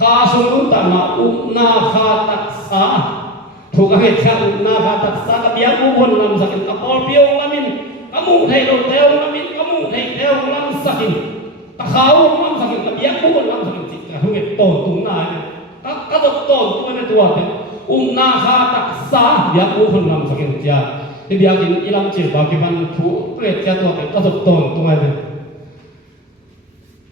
คาสุนุตนะอุนาคาตักษาถูกเหตุการณ์อุนาคาตักษากับยังอุบลลำสักินกับปอลเปียวลำมินกับมุงไทยโดเตวลำมินกับมุงไทยเตวลำสักินตะขาวลำสักินกับยังอุบลลำสักินจิตกับเหตุโตตุงนาตักกระดกโตตัวในตัวเต็มอุนาคาตักษายังอุบลลำสักินจ้าที่เดียวกินอิลำจิตบากิบันถูกเปรียบเทียบตัวเป็นกระดกโตตัวใน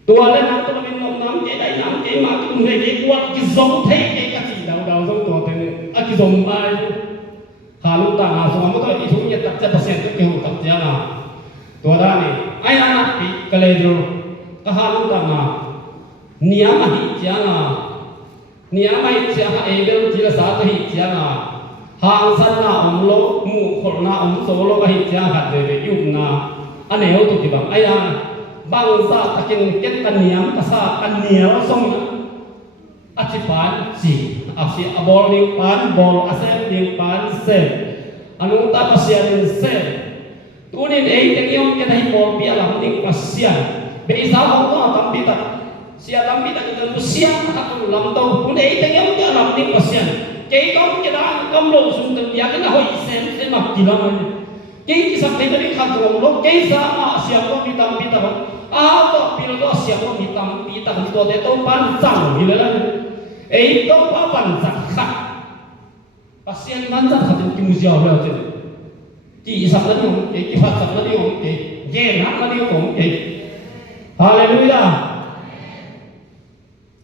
ตัวเล่นน้ำตัวเป็นน้ำเจ๊ได้น้ำเจ๊มาตุ้มเลยเจ๊กวาดกิจงเทเจ๊กจีดาวส่งตัวเป็นกิจงไปหาลูกตาหาสมมติว่าอีทุกอย่างตัด7%ก็เกี่ยวกับเจ้านะตัวด้านนี้ไอ้นั่นปีกเลยดูก็หาลูกตามาเนียมาหิเจ้านะเนียมาหิเจ้าเอเบลจิลสาตหิเจ้านะหางสันนาอมโลมูขลนาอมโซโลก็หิเจ้าหัดเลยยุบนาอันนี้เอาตุกิบังไอ้ยังบางซาตะกินเก็ตตันเนียมกษาตันเนียวส่งอธิปานสีอาศัยบอลลิงปานบอลอาศัยลิงปานเซลอนุตาปัสยาลิงเซลตัวนี้เองที่ยอมจะให้บอลเปียหลังลิงปัสยาเบสาวของตัวตั้มพิตาเสียตั้มพิตาก็จะเสียหักลำตัวตัวนี้ที่ยอมจะหลังลิงปัสยาเกี่ยวกับจะได้กำลังสุนทรยากันหอยเซลเซมักจีรังกี่สัปดาห์นี้ข้าตัวเรากี่สามาเสียก็มีตั้มพิตาatau bila kau siapa hitam hitam itu dia tahu pancang bila kan itu apa pancang hak pasien pancang hati kimusia berapa tu kisah tadi orang kisah tadi orang jenak tadi orang haleluya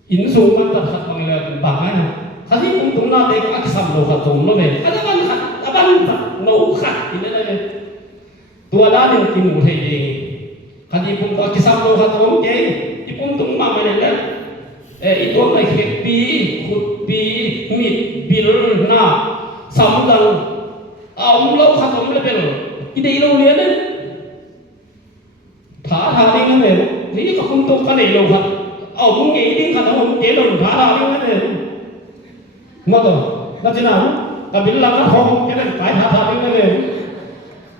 insu pancang hak panggil bangnya kasi untung nanti aksam lo hak tong lo ada pancang apa pancang no hak ini lah tua dah yang timur ini kali pun kau kisah lo hat orang ke, ipun tu mama ni kan, itu orang happy, happy, mit, bil, na, samudang, lo hat orang lebel, ide lo ni ada, thah ni kan ada, ni kau untuk kali lo hat, orang ke ini kan orang ke lo thah ni kan ada, mana, macam mana, tapi lah kan orang ke ni kai thah ni kan ada.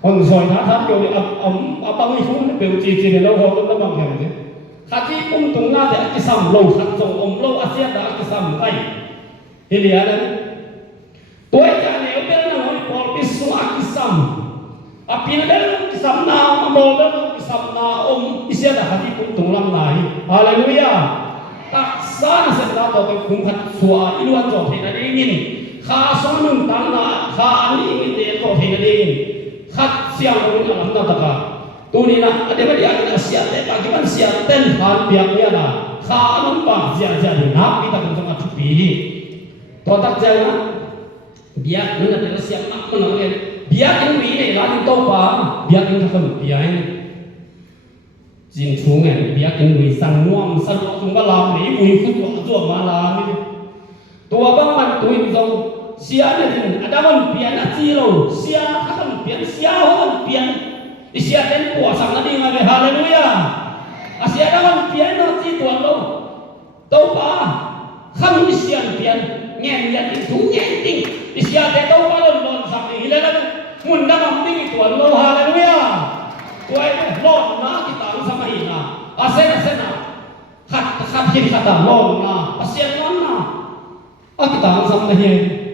Ông soi thắt vô ông băng đi xuống biểu chỉ này lâu hơn nó bằng hàng thế. Khi ông tung na để cái sầm lâu thật rồi ông lâu Asia đã cái sầm tay. Thì đi đấy. Tôi cha này ông biết là nói bỏ cái số cái sầm. Pin là cái sầm nào mà mồ đó cái sầm nào ông Asia đã khi ông tung làm này. Hallelujah. Tak sana sedang tahu kung hat suah iluan jauh tidak ingin. Khasong nung tanah khani ingin dia jauh tidak ingin. Hak siang pun alam nataka. Tuni na ada bagi agak siat, bagi man siat ten han biak dia na. Khanun pa jadi nak kita kena sangat cupi. Totak jaya biak mana ada siat nak menangin. Biak ini ni lain tahu pa. Biak ini kan biak ini. Jin sungai biak ini sang nuam sang tung balam ni bui futwa jual malam ni. Tua bang man tuin zong. Siapa ni? Ada orang pian acilo. Siapa kan pian? Siapa kan pian? Siapa yang puasa nanti ngaji haleluya. Siapa kan pian nanti tuan lo. Tahu apa? Kami siapa pian? Nyanyian itu nyanting. Siapa tahu apa lo sampai hilang? Munda kami tuan lo haleluya. Tuan lo na kita sama ina. Asena. Hat kita kata lo na. Pasien lo na. Kita sama dia.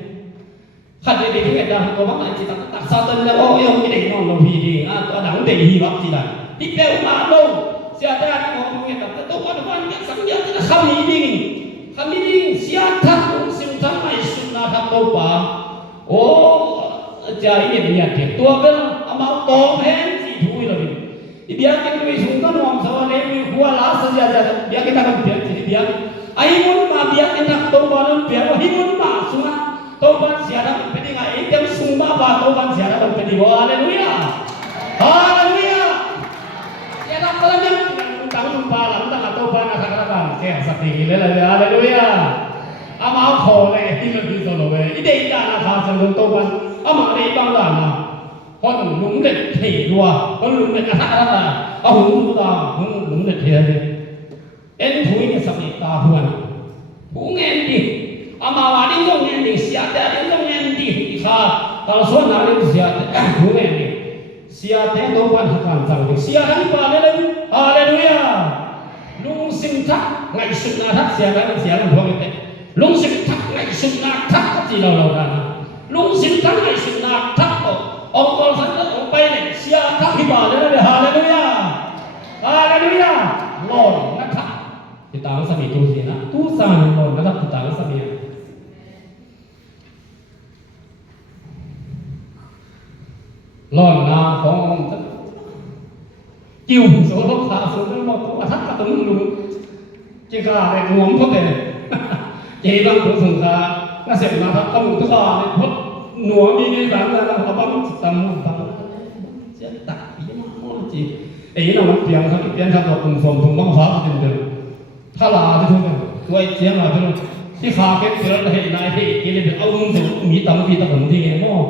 Hadi dia kita kau bang kita tak satu ni oh yang kita ingin orang pilih atau ada orang pilih waktu kita. Dipel malu siapa yang orang kita tahu ada orang yang sangat tidak kami ini siapa pun simpan mai sunnah tahu apa. Oh jadi dia tua bel amal tong hen si dui lagi. Dia kita wisungkan orang sahaja ni gua las saja dia kita kan dia. Ayun ma dia kita tahu balon dia ayun ma sunnah. Tuhan siapa penting ai dem sumba ba Tuhan siapa penting haleluya haleluya siapa kalau yang tang palang tang Tuhan katakan kayak sakti gila haleluya ama kho le tin lebih solo we ide ida na kha sang Tuhan ama le bang la na hon lung le thei lua hon lung le kata kata hon lung le thei en thui ni sakti ta huan hu ngen di ama wadi dong ngendi siapa dong ngendi kalau suan hari siapa ngendi siapa Tuhan akan sang siapa ni pada lagi haleluya lung sim thắc ngày sụt na thắc xe cái xe làm thôi thế lung sinh thắc ngày sụt na thắc cái gì đâu đâu ra lung sinh thắc ngày sụt na thắc ông con dẫn ông bay này xe thắc khi bảo đấy là hallelujah hallelujah Lord nó thắc thì tao sẽ bị tu gì nữa tu sang Lord nó thắc thì tao sẽ bị Lord na không chiều số lúc xa số lúc mà cũng là thắt cả tấm luôn chỉ cả để nguồn có thể chỉ bằng cũng thường là nó sẽ là thắt tấm tức là để hút nuốt đi đi bán là nó bấm tấm sẽ tạt ý mà chỉ ý là nó biến thành một cùng phòng băng phá trên đườngถ้าลาที่ทุกคนด้วยเสียงมาที่นู่นที่ขาเก็บเสือเห็นนายที่กินเลยเอาลงถึงมีตำผมที่เนาะ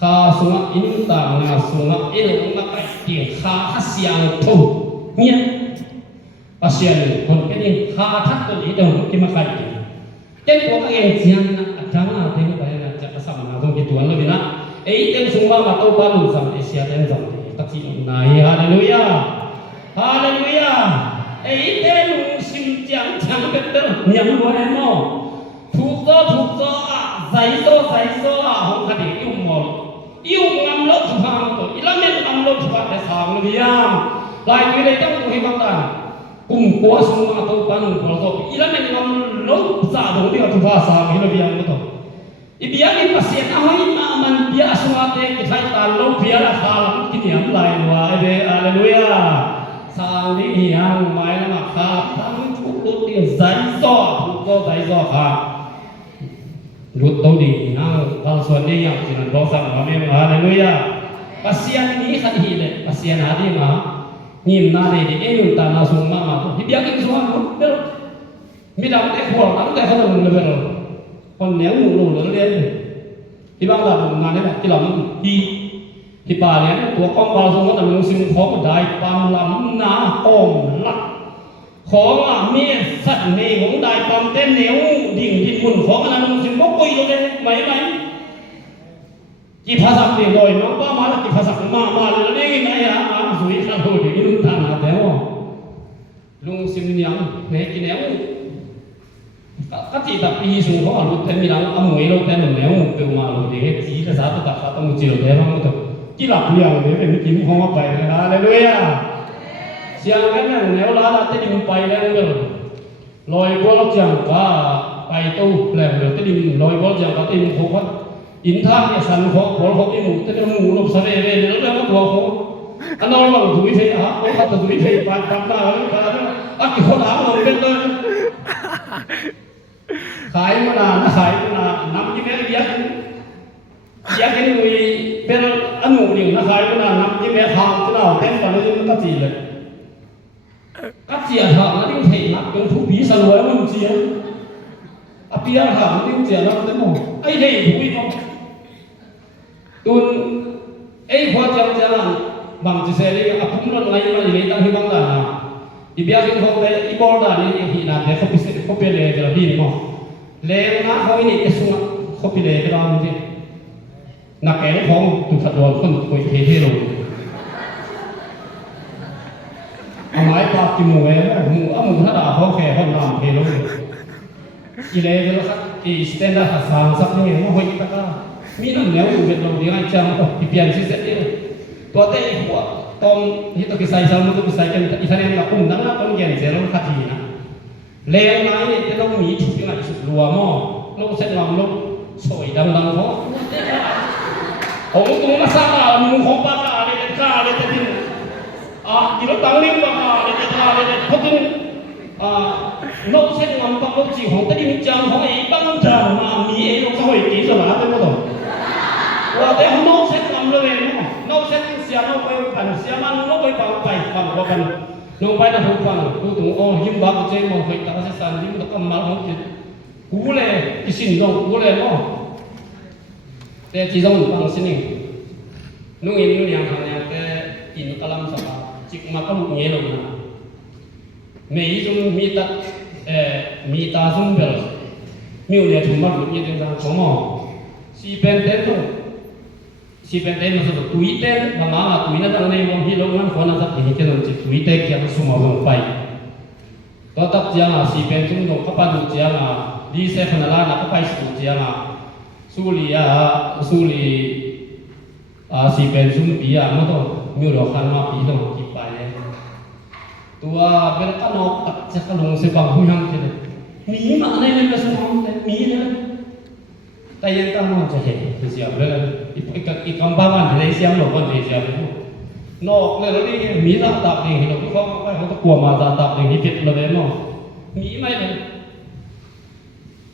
ข้าสุนัขอินตานาสุนัขเอลงนักไก่เกี่ยข้าข้าเสียงทูเนี่ยปัสยานคนเป็นยังข้าทักตัวนี้ตรงที่มาไก่เกี่ยเจ้าตัวก็เองเสียงนะจังอ่ะที่ไปนะจะภาษามันตรงที่ตัวเลยนะเอ้ยเจ้าสุนัขมาตัวบ้านลุงสัมเอเชียเจ้าสัมตักสินายฮาเลลูยาฮาเลลูยาเอ้ยเจ้าลุงสิมจังจังเป็นเรื่องยังรวยเนาะถูกต่ออ่ะใส่โซ่อ่ะของคดียุ่งหมดyêu ngâm lớp thực hàng của ý lắm nên ngâm lớp thực hàng để sáng là gì à lại như đây trong tôi bằng đàn cùng quá xuống mà tôi bằng của tôi ý lắm nên ngâm lớp giả đồ đi thực hàng sáng như là gì à tôi ý bây giờ cái pasien ai mà mình bây giờ xuống đây cái thay tàn lớp bây giờ là khá lắm cái niệm lại và Alleluia sang đi hàng mai là mặc khá tăng chút tốt tiền giải gió khá rút tàu đi nang kalau suami yang jangan bosan kami haleluya pasien ni kan hile pasien hadi ma nim na de e ta na sung ma dibiakin semua betul midang teh khol nang teh kan level kon neu nu lu le di bang la na ne ki lam hi pa le tua kong ba sung ma lu sim kho dai pam lam na om lak ของมีสัตว์ในของได้ความเต้นเหนียวดิ่งที่ฝุ่นของอันนั้นจึงก็คุยเลยไหมกี่ภาษาเปลี่ยนเลยน้องป้ามาแล้วกี่ภาษามาเลยนี่ไงอ่ะมาสวยครับผมนี่ลุงทานแล้วลุงซิมยังไหนกินแล้วก็จีตับปีสูงเขาลุกเต็มมีแล้วเอาหมวยลุกเต็มหมดแล้วเปลี่ยนมาเลยจีภาษาตัวตัดต้องจีเลยบ้างมั้งตัวกี่หลักเรียงเลยเป็นกินของมาไปเลยนะเลยอ่ะเสียงกันนั่นแล้วลาลาติดิมไปแล้วเลยลอยบัวลักจังก็ไปตู้แล้วเดี๋ยวติดิมลอยบัวจังก็ติดิมเขาก็อินท่าเนี่ยสันเขาพอเขาติดิมติดิมหมูลบสะเร่เลยแล้วก็ตัวเขาอันนั้นเราถุยเทฮะเขาขัดถุยเทปานหน้าเลยปานอ่ะกี่คนถามเราเป็นเลยขายมานานน้ำที่แม่เลี้ยงกันเลยเป็นอันหมูหนึ่งนะขายมานานน้ำที่แม่ทำที่เราเต้นไปเลยมันก็จีเลยcác chị ở thợ nó đi thể nặng cái thú bí sao lối mình chị ấy à bia thợ nó đi chị nó tới mồ ấy thì thú bí không tuần ấy khoa chẳng là bằng chỉ xe đi à cũng là ngay mà gì tăng hi bằng là thì bia cái không đấy đi bỏ ra đi thì là để không biết lệ rồi đi mà lệ nó hơi này cái xuống không biết lệ cái đó như thế là cái không tụt thật rồi không có thể thế rồiไม้ปากจมูกเองหมูถ้าด่าเขาแค่เขานำเพลงอีเล่ก็แล้วอีสเตนดาร์ดสามสักนี่มันหัวยิ่งตะก้ามีน้ำเหนียวอยู่เป็นเราดีง่ายจังที่เปลี่ยนซิสเต็มตัวเตะหัวตรงที่ตัวกิใส่ซามุตัวกิใส่กันอีท่านเนี่ยอุ้มนั่งต้องเย็นเสียลงขัดทีนะเลี้ยงไม้เนี่ยจะต้องมีชุดยังไงชุดรัวหม้อลูกเส้นลำลูกสวยดังเขาผมตัวมาสร้างมุงของปากอะไรกันกล้าเลยแต่ที่이런 땅림 바가 이렇게 거든 너생 왕박 없지 홍대리 밑장 홍에 이방장 미에 녹사고 있기 있어 나한테 뭐도 와대 너생 남러에 너생 시아노 거의 반 시아만 너 거의 방파이 방거간 너바이나 동방 그도 힘박 제모 거의 따라서 산 힘도 깜말 홍지 구글에 이신 너 구글에 때 지성 방신이 농인 누냥 하냐 때 인깔람 사바 chik ma kam nge lo na mei zum mi ta zum bel mi le thum ma lu ye den sang so mo si pen ten no so tui ten ma ma tui na dang nei wong hi lo ngan ko na sa ti chen no chi tui te kya su ma wong pai ตัวตัดเจียงสีเป็นจุ่มลงเข้าไปดูเจียงดีเซฟนาลานักไปสู่เจียงสุรีสีเป็นจุ่มปีมันต้องมีหลอกขันมาปีต้องกี่ไปตัวเป็นกันนกตัดจะกระลงเสบังหุ่นยังจะมีมาในเรื่องสมองมีเลยแต่ยังต้องมันจะเห็นคือเสียเลยอีกคำบ้านในเสียงหลอกคนเสียเลยนอกเลยเราได้มีตาตับเองเราที่เขาไม่เขาตะกัวมาตาตับเองที่ผิดเราเลยเนาะมีไหมเนี่ย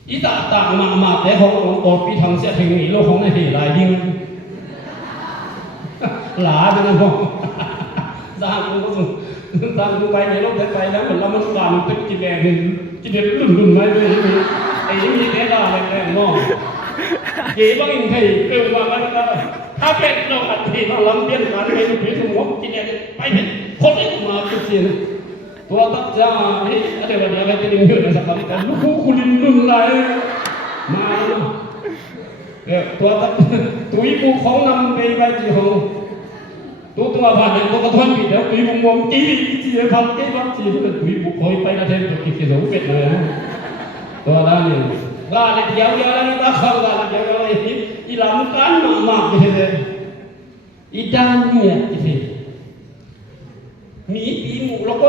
อีตาต่างมาแต่ของหลวงปู่ปีทางเสียถึงมีโลกของในเหตุไรยิ่งหลาจังนะพ่อสร้างกูไปในโลกไปแล้วเหมือนเรามันการเป็นกิเลสหนึ่งกิเลสรุ่นๆไม่ด้วยไอ้นี่แค่ได้แรงๆเนาะเก๋บ้างยังไงเรื่องมาแล้วก็ถ้าเป็นเราอัดทีเราลำเลียนการไปดูพิสมุกกิเลสไปเป็นคนได้มาจุดเสียนตัวตัดจ้าไอ้อะไรแบบนี้อะไรจะดึงเหือดในสัปดาห์กันลูกคุณรุ่นไรมาตัวตัดตุยปูของนำไปจีของตัวผ่านเนี่ยตัวกระท้อนผิดแล้วตุยมุมมองจีพันจีพันจีตุยบุกคอยไปนะเทนตัวกิจสมุกเป็ดเลยตัวนั้นเนี่ยกาเลยเดียวแล้วนี่ตาข้าวกาเลยเดียวอีลำกันมากๆเลยอีด้านเนี่ยที่มีปีมุกแล้วก็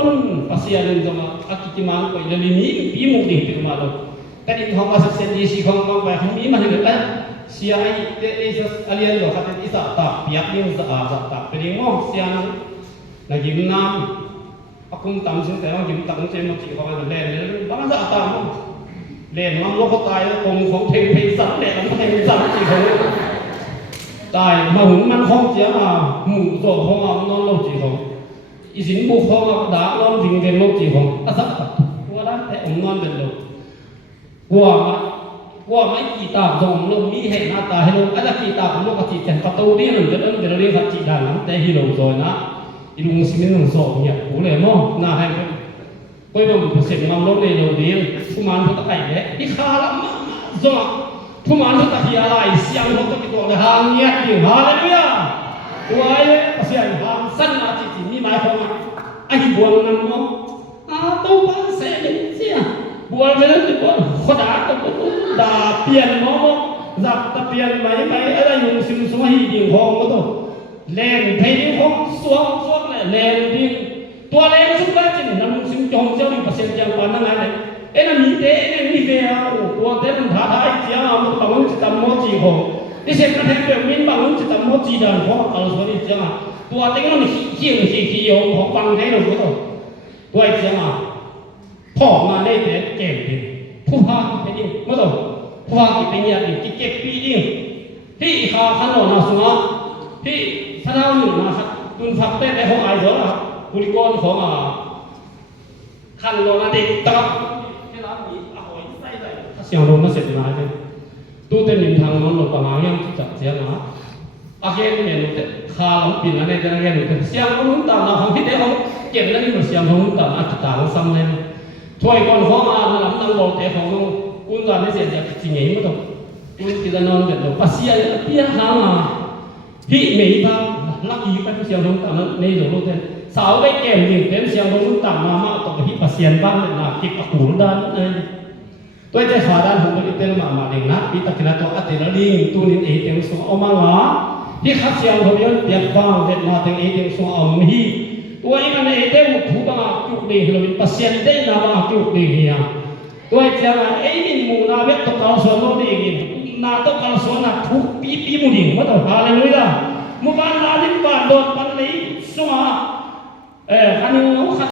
ภาษาเรื่องจมาอากิจมันก็ยังมีปีมุกดิ่งถึงมาแล้วแต่ที่เขามาศึกษาดีสิของเขาไปเขามีมาเห็นแล้วเสียไอ้เอสอะไรอย่างเงี้ยเขาเป็นอิสระตับเปียกนี่สะอาดตับเป็นยังไงเสียนั้นในยิมน้ำอากุมตำซึ่งแต่ว่ายิมตำเจมันจีเขาเป็นเล่นเลยบางสะอาดตามเล่นมันโลกเขาตายแล้วตรงของเพลงสัตว์เล่นมันเพลงสัตว์จีเขาตายมาหุ่นมันห้องเสียมาหมู่โซ่ห้องมันนอนโลกจีเขาอีสินบุกห้องด่านอนถึงเป็นโลกจีของอาศัยว่าได้แต่องนอนเป็นโลกว่าไม่กี่ตาส่งลงมีเหตุหน้าตาให้ลงอาจจะกี่ตาของโลกจิตแต่ประตูนี่หนึ่งจะเรียกขัดจิตด่านนั้นแต่ฮิโร่โซยนะอีลุงสิมินหนึ่งโซ่เนี่ยโอ้เลยมั้งน่าให้ไปบ่มเสร็จมันลงในโลกนี้ทุมันทุกตะไคร้เนี่ยอีขาละมาจ้ะทุมันทุกตะเคียอะไรเสียงรถตะกี้ตัวเลยหางเนี่ยยิ่งฮาเลลูยาตัวไอ้เสียงหางสั้นอาจิตนี่หมายความว่าไอ้บัวนั้นมั้งตัวบ้านเสียเสียบัวจะนั่นบัวขดาตัวด่าเปลี่ยนมองจับตะเปลี่ยนไหมอะไรอยู่สิ่งสมัยยิ่งห้องก็ต้องเล่นเพลงห้องสวงเลยเล่นดิ้งตัวเล่นสุดเลยจริงนั่นสิ่งจงเจ้าหนึ่งเปอร์เซ็นต์จังหวะนั่นไงเอ็นมีเตะมีเตะตัวเตะมันท้าทายเจ้ามันต้องจิตตามโมจิของที่เช่นนั้นเป็นมินบางมันจิตตามโมจิดันของเขาส่วนนี้เจ้าตัวเตะนั่นเขี้ยวของฟังให้เราก็ต้องตัวเจ้าพ่อมาได้แต่เก่งดิผู้พาไปดิไม่ต้องผู้พากิเป็นอย่างดิเก็บปีดิที่ข้าขันหล่อนาสุมาที่ท่านเอาหนึ่งนะครับคุณฟังเต้นในห้องไอเดียนะครับบริกรของขันหล่อนาเด็กตะที่ร้านนี้อร่อยใส่เลยถ้าเสียงลมมาเสร็จมาเลยตู้เต้นริมทางนอนหลบประมาณยังจับเสียงมาอาเกนเนี่ยหนูเต้นขาลำปีนอะไรแต่ละอย่างหนูเต้นเสียงลมต่ำนะของที่เด็กเขาเก็บแล้วนี่มันเสียงลมต่ำอาจจะต่างซ้ำเลยช่วยคนของอาหลังนั่งรอแต่ของคุณตอนนี้เสียจากสิ่งนี้ไม่ต้องคุณที่จะนอนแบบเราเสียเพี้ยหามาที่ไม่ทำลักยี่ไปเสียงลมต่ำนั้นในหลวงพ่อเต้นสาวไปแก่หนึ่งเต็มเสียงลมต่ำมาต้องไปที่ปัสเซียนบ้างเลยนะกิบกูด้านตัวใจขาด้านผมเป็นเต็มมาเองนะปีตะกินตัวอัตติระลิงตัวนี้เองเต็มส่งเอามาหลาที่ขัดเสียงผมยังเตียบบ้างเด็ดมาเต็มเองเต็มส่งเอามีตัวนี้มันเต็มถูกมาจุกดีเราเป็นปัสเซียนได้นามาจุกดีเนี่ยตัวใจมันนี่มูนาเวทตกเอาส่วนโน้ดีกินนาตกเอาส่วนน่ะทุกปีมุดิ่งว่าต้องหาเลยล่ะมุบ้านลาลิบ้านโดนปันนี้ส่งคันนู้น